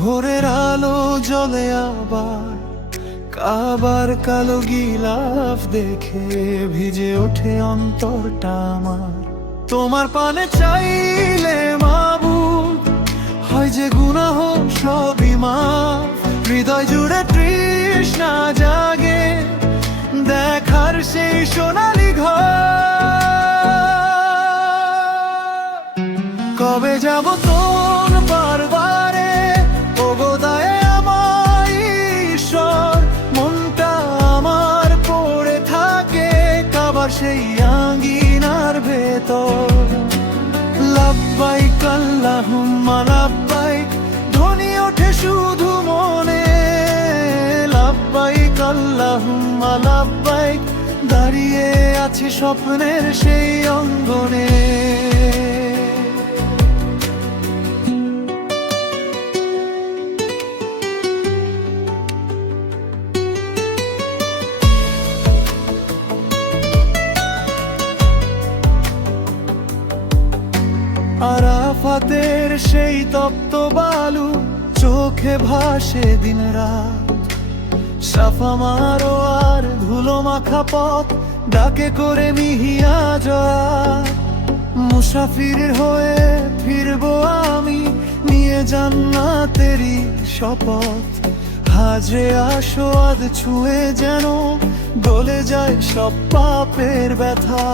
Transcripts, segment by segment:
ভোরের আলো জ্বলে আবার, কাবার কালো গিলাফ দেখে ভিজে ওঠে অন্তরটা আমার। তোমার পানে চাইলে মাবুদ হয় যে গুনাহ সবই মাফ। হৃদয় জুড়ে তৃষ্ণা জাগে দেখার সেই সোনালি ঘর। কবে যাব তোর বারবারে, ওগো দয়া আমায় ঈশ্বর। মনটা আমার পড়ে থাকে কাবার সেই আঙ্গিনার ভেতর। লাব্বাইক আল্লাহুম্মা লাব্বাইক ধ্বনি ওঠে শুধু মনে। লাব্বাইক আল্লাহুম্মা লাব্বাইক দাঁড়িয়ে আছি স্বপ্নের সেই অঙ্গনে। আরাফাতের সেই তপ্ত বালু চোখে ভাসে দিন রাত। সাফা মারোয়ার ধুলো মাখা পথ ডাকে করে মিহিয়া জয়। মুসাফির হয়ে ফিরবো আমি নিয়ে জান্নাতেরই শপথ। হাজরে আসোয়াদ ছুঁয়ে যেন গলে যায় সব পাপের ব্যথা।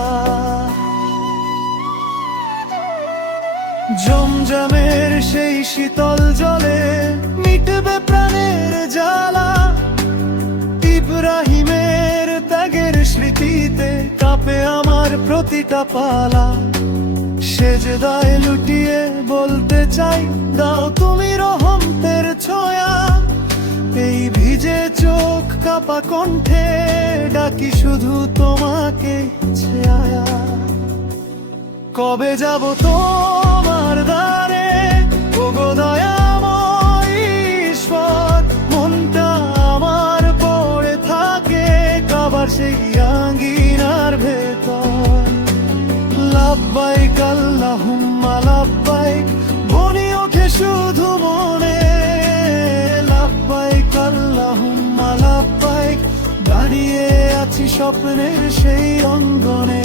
জমজমের সেই শীতল জলে মিটবে প্রাণের জ্বালা। ইব্রাহিমের ত্যাগের স্মৃতিতে কাঁপে আমার প্রতিটা পালা। সেজদায় লুটিয়ে বলতে চাই দাও তুমি রহমতের ছোঁয়া। এই ভিজে চোখ কাঁপা কণ্ঠে ডাকি শুধু তোমাকে ছায়া। কবে যাব তোমার দ্বারে, ওগো দয়াময় ঈশ্বর। মনটা আমার পড়ে থাকে কাবার সেই আঙ্গিনার ভেতর। লাব্বাইক আল্লাহুম্মা লাব্বাইক বনি ওঠে শুধু মনে। লাব্বাইক আল্লাহুম্মা লাব্বাইক দাঁড়িয়ে আছি স্বপ্নের সেই অঙ্গনে।